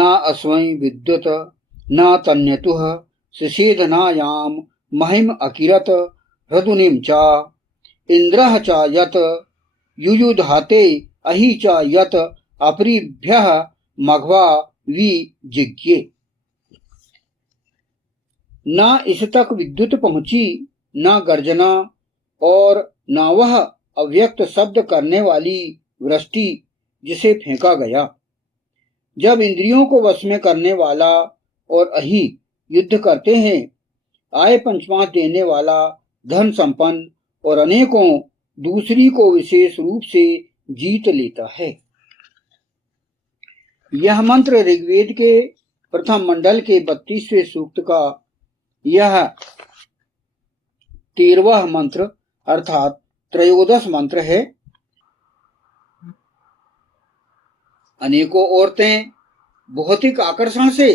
न अस्वै विद्युत न तन्यतुः सिषेधनायाम महिम अकिरत हृदुनिम च इंद्रः च यत युयुधाते अहि च यत अपरिभ्यः मघवा विजिज्ञे। न इस तक विद्युत पहुंची, न गर्जना, और न वह अव्यक्त शब्द करने वाली वृष्टि जिसे फेंका गया। जब इंद्रियों को वश में करने वाला और अहि युद्ध करते हैं, आय पंचमांश देने वाला, धन संपन्न और अनेकों दूसरी को विशेष रूप से जीत लेता है। यह मंत्र ऋग्वेद के प्रथम मंडल के 32वें सूक्त का यह 13वां मंत्र अर्थात त्रयोदश मंत्र है। अनेकों औरतें भौतिक आकर्षण से,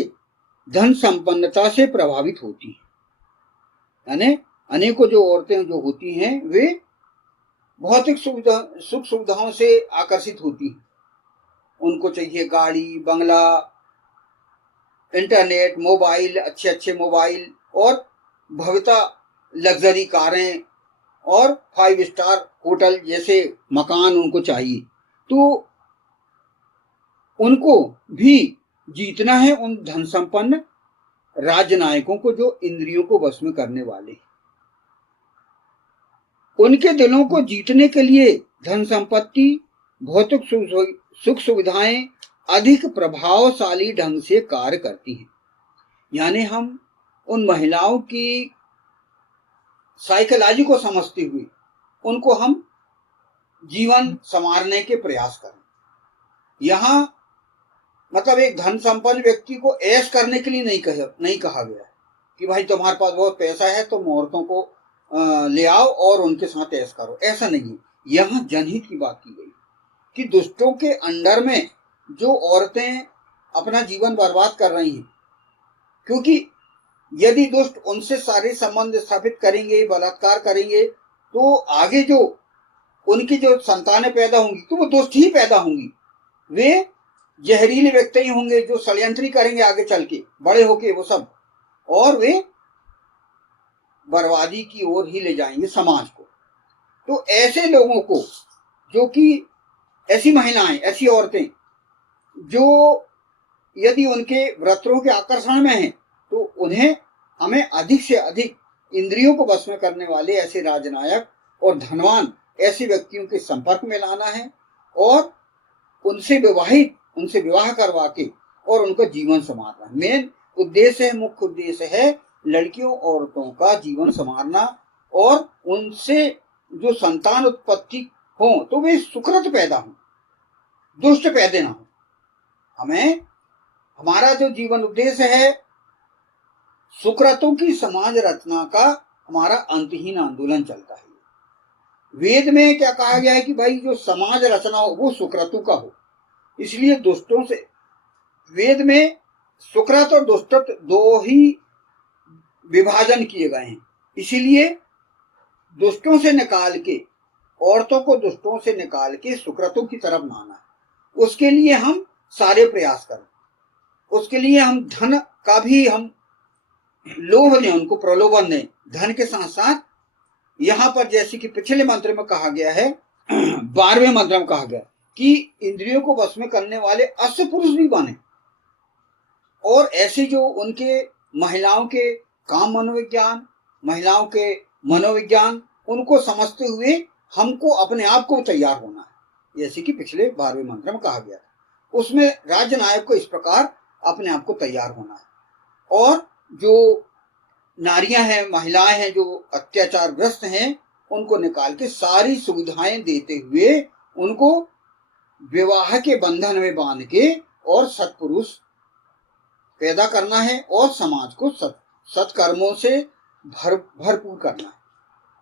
धन संपन्नता से प्रभावित होती हैं। यानी अनेकों जो औरतें जो होती हैं वे भौतिक सुख सुविधाओं से आकर्षित होती हैं। उनको चाहिए गाड़ी, बंगला, इंटरनेट, मोबाइल, अच्छे अच्छे मोबाइल और भव्यता लग्जरी कारें और 5 स्टार होटल जैसे मकान उनको चाहिए। तो उनको भी जीतना है उन धन संपन्न राजनायकों को जो इंद्रियों को वश में करने वाले हैं। उनके दिलों को जीतने के लिए धन संपत्ति, भौतिक सुख सुविधाएं अधिक प्रभावशाली ढंग से कार्य करती हैं। यानी हम उन महिलाओं की साइकोलॉजी को समझते हुए उनको हम जीवन संवारने के प्रयास करें। यहाँ मतलब एक धन संपन्न व्यक्ति को ऐश करने के लिए नहीं कहा गया कि भाई तुम्हारे पास बहुत पैसा है तुम औरतों को ले आओ और उनके साथ ऐश करो, ऐसा नहीं है। यहाँ जनहित की बात की गई कि दुष्टों के अंडर में जो औरतें अपना जीवन बर्बाद कर रही हैं, क्योंकि यदि दुष्ट उनसे सारे संबंध स्थापित करेंगे, बलात्कार करेंगे, तो आगे जो उनकी जो संतानें पैदा होंगी तो वो दुष्ट ही पैदा होंगी। वे जहरीले व्यक्ति होंगे जो षड्यंत्री करेंगे आगे चल के बड़े होके वो सब, और वे बर्बादी की ओर ही ले जाएंगे समाज को। तो ऐसे लोगों को, जो कि ऐसी महिलाएं, ऐसी औरतें जो यदि उनके वृत्रों के आकर्षण में हैं, तो उन्हें हमें अधिक से अधिक इंद्रियों को वश में करने वाले ऐसे राजनायक और धनवान ऐसे व्यक्तियों के संपर्क में लाना है और उनसे विवाह करवा के और उनका जीवन संवारना। मेन उद्देश्य है, मुख्य उद्देश्य है लड़कियों औरतों का जीवन संवारना और उनसे जो संतान उत्पत्ति हो तो वे सुकृत पैदा हो, दुष्ट पैदा ना हो। हमें हमारा जो जीवन उद्देश्य है सुकृतों की समाज रचना का हमारा अंतहीन आंदोलन चलता है। वेद में क्या कहा गया है कि भाई जो समाज रचना हो वो सुकृतों का हो। इसलिए दुष्टों से, वेद में सुकृत और दुष्टत्व दो ही विभाजन किए गए हैं। इसीलिए दुष्टों से निकाल के, औरतों को दुष्टों से निकाल के सुकृतों की तरफ लाना है। उसके लिए हम सारे प्रयास करें, उसके लिए हम धन का भी हम लोभ दें, उनको प्रलोभन दें। धन के साथ साथ यहां पर जैसे कि पिछले मंत्र में कहा गया है 12वें मंत्र में कहा गया कि इंद्रियों को वश में करने वाले अश्व पुरुष भी बने और ऐसे जो उनके महिलाओं के काम मनोविज्ञान, महिलाओं के मनोविज्ञान, उनको समझते हुए हमको अपने आप को तैयार होना है। जैसे कि पिछले 12वें मंत्र में कहा गया था, उसमें राज्य नायक को इस प्रकार अपने आप को तैयार होना है। और जो नारियां हैं, महिलाएं हैं जो अत्याचारग्रस्त हैं, उनको निकाल के सारी सुविधाएं देते हुए उनको विवाह के बंधन में बांध के और सत्पुरुष पैदा करना है और समाज को सत्कर्मों से भरपूर करना है।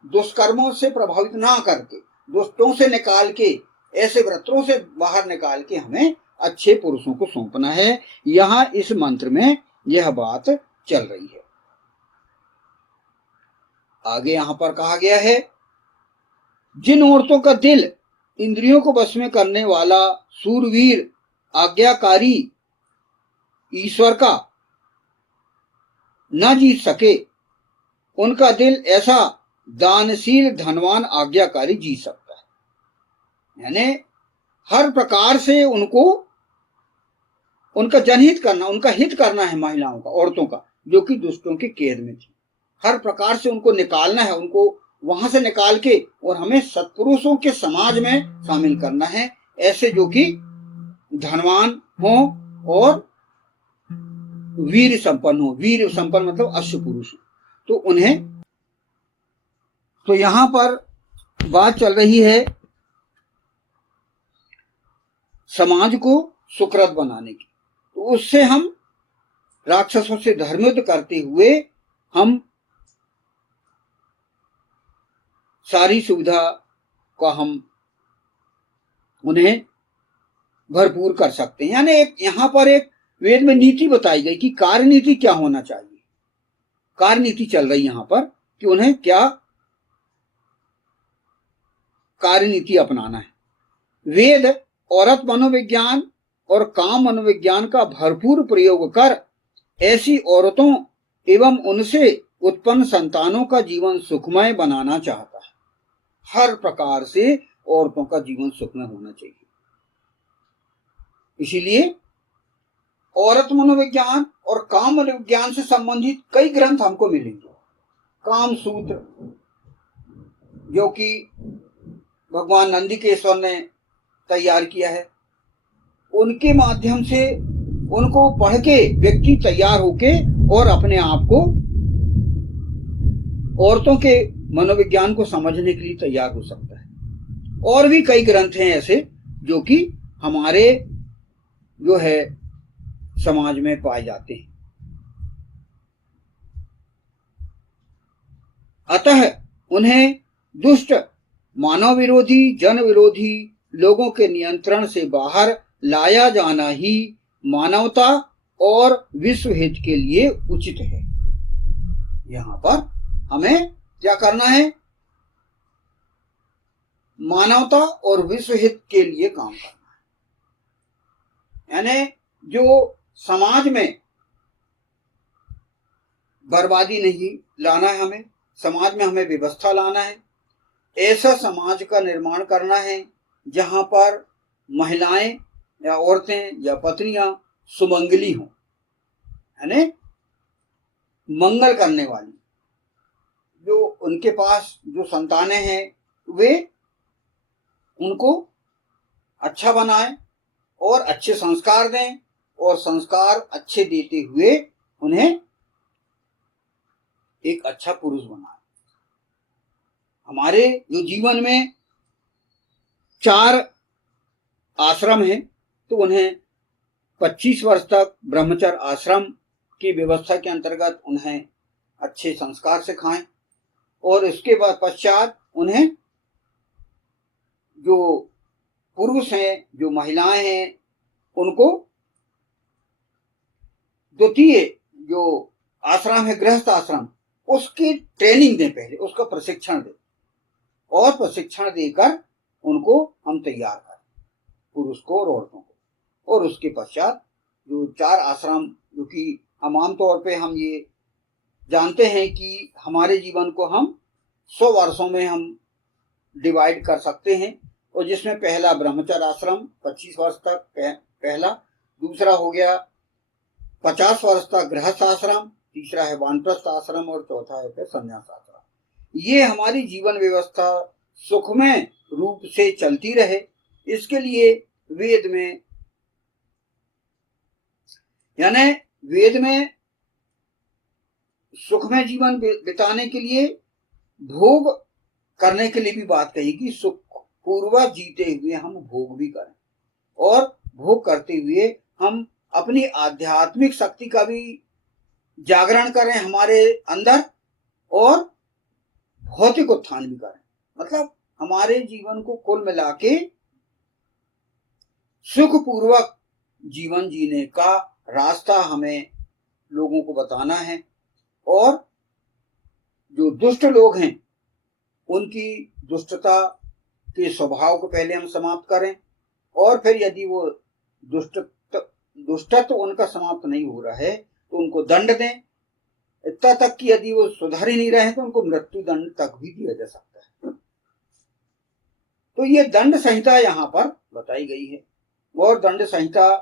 दुष्कर्मों से प्रभावित ना करके, दुष्टों से निकाल के, ऐसे व्रतों से बाहर निकाल के हमें अच्छे पुरुषों को सौंपना है। यहाँ इस मंत्र में यह बात चल रही है। आगे यहां पर कहा गया है, जिन औरतों का दिल इंद्रियों को वश में करने वाला, सूरवीर, आज्ञाकारी ईश्वर का न जीत सके, उनका दिल ऐसा दानशील धनवान आज्ञाकारी जीत सकता है। यानी हर प्रकार से उनको उनका जनहित करना, उनका हित करना है महिलाओं का, औरतों का, जो कि दुष्टों के कैद में थी। हर प्रकार से उनको निकालना है, उनको वहां से निकाल के और हमें सत्पुरुषों के समाज में शामिल करना है, ऐसे जो कि धनवान हो और वीर संपन्न हो। वीर संपन्न मतलब अश्व पुरुष। तो उन्हें, तो यहां पर बात चल रही है समाज को सुकृत बनाने की। तो उससे हम राक्षसों से धर्मयुद्ध करते हुए हम सारी सुविधा का हम उन्हें भरपूर कर सकते हैं। यानी एक यहां पर एक वेद में नीति बताई गई कि कार्य नीति क्या होना चाहिए। कार्य नीति चल रही यहां पर कि उन्हें क्या कार्य नीति अपनाना है। वेद औरत मनोविज्ञान और काम मनोविज्ञान का भरपूर प्रयोग कर ऐसी औरतों एवं उनसे उत्पन्न संतानों का जीवन सुखमय बनाना चाहता है। हर प्रकार से औरतों का जीवन सुखमय होना चाहिए। इसीलिए औरत मनोविज्ञान और काम मनोविज्ञान से संबंधित कई ग्रंथ हमको मिलेंगे। काम सूत्र, जो कि भगवान नंदिकेश्वर ने तैयार किया है, उनके माध्यम से उनको पढ़ के व्यक्ति तैयार होके और अपने आप को औरतों के मनोविज्ञान को समझने के लिए तैयार हो सकता है। और भी कई ग्रंथ हैं ऐसे जो कि हमारे जो है समाज में पाए जाते हैं। अतः उन्हें दुष्ट, मानव विरोधी, जन विरोधी लोगों के नियंत्रण से बाहर लाया जाना ही मानवता और विश्व हित के लिए उचित है। यहां पर हमें क्या करना है? मानवता और विश्व हित के लिए काम करना है। यानी जो समाज में बर्बादी नहीं लाना है, हमें समाज में हमें व्यवस्था लाना है। ऐसा समाज का निर्माण करना है जहां पर महिलाएं या औरतें या पत्नियां सुमंगली हों, यानी मंगल करने वाली। जो उनके पास जो संतानें हैं वे उनको अच्छा बनाएं और अच्छे संस्कार दें, और संस्कार अच्छे देते हुए उन्हें एक अच्छा पुरुष बनाएं। हमारे जो जीवन में 4 आश्रम हैं, तो उन्हें 25 वर्ष तक ब्रह्मचर्य आश्रम की व्यवस्था के अंतर्गत उन्हें अच्छे संस्कार सिखाएं, और इसके बाद पश्चात उन्हें जो पुरुष हैं, जो महिलाएं हैं, उनको द्वितीय जो आश्रम है गृहस्थ आश्रम, उसकी ट्रेनिंग दें, पहले उसका प्रशिक्षण दें, और प्रशिक्षण देकर उनको हम तैयार करें, पुरुष को और औरतों को। और उसके पश्चात जो 4 आश्रम, जो कि हम आमतौर पे हम ये जानते हैं कि हमारे जीवन को हम 100 वर्षों में हम डिवाइड कर सकते हैं, और जिसमें पहला ब्रह्मचर्य आश्रम 25 वर्ष तक पहला, दूसरा हो गया 50 वर्ष तक गृहस्थ आश्रम, तीसरा है वानप्रस्थ आश्रम, और चौथा है फिर संन्यास आश्रम। ये हमारी जीवन व्यवस्था सुखमय रूप से चलती रहे, इसके लिए वेद में, यानी वेद में सुखमय जीवन बिताने के लिए, भोग करने के लिए भी बात कही कि सुख पूर्वक जीते हुए हम भोग भी करें, और भोग करते हुए हम अपनी आध्यात्मिक शक्ति का भी जागरण करें हमारे अंदर, और भौतिक उत्थान भी करें। मतलब हमारे जीवन को कुल मिला के सुखपूर्वक जीवन जीने का रास्ता हमें लोगों को बताना है, और जो दुष्ट लोग हैं उनकी दुष्टता के स्वभाव को पहले हम समाप्त करें, और फिर यदि वो दुष्ट दुष्टत्व उनका समाप्त नहीं हो रहा है तो उनको दंड दें, इतना तक कि यदि वो सुधर ही नहीं रहे तो उनको मृत्यु दंड तक भी दिया जा सकता है। तो ये दंड संहिता यहाँ पर बताई गई है और दंड संहिता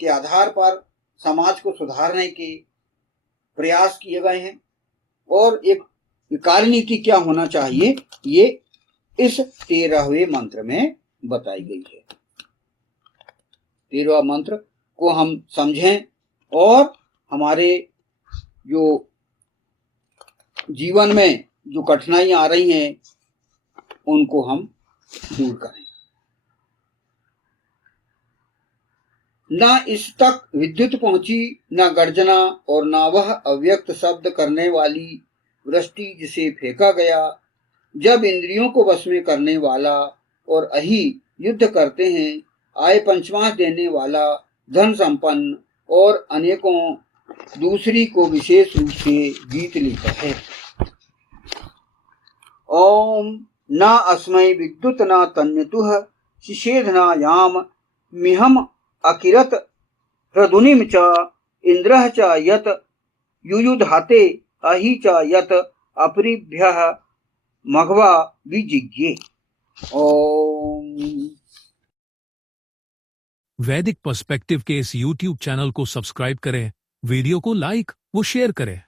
के आधार पर समाज को सुधारने के प्रयास किए गए हैं और एक कार्यनीति क्या होना चाहिए ये इस 13वें मंत्र में बताई गई है। 13वां मंत्र को हम समझें और हमारे जो जीवन में जो कठिनाइयां आ रही हैं उनको हम दूर करें। ना इस तक विद्युत पहुंची, ना गर्जना और ना वह अव्यक्त शब्द करने वाली वृष्टि जिसे फेंका गया। जब इंद्रियों को वश में करने वाला और अहि युद्ध करते हैं, आय पंचमांश देने वाला, धन संपन्न और अनेकों दूसरी को विशेष रूप से जीत लेता है। ओम न अस्मै विद्युत न तन्यतुः शिषेधना याम मिहम अकिरत प्रधुनिम च इंद्रः च यत युयुधाते अहि च यत अपरिभ्यः मघवा विजिज्ञे। ओम। वैदिक पर्सपेक्टिव के इस YouTube चैनल को सब्सक्राइब करें, वीडियो को लाइक व शेयर करें।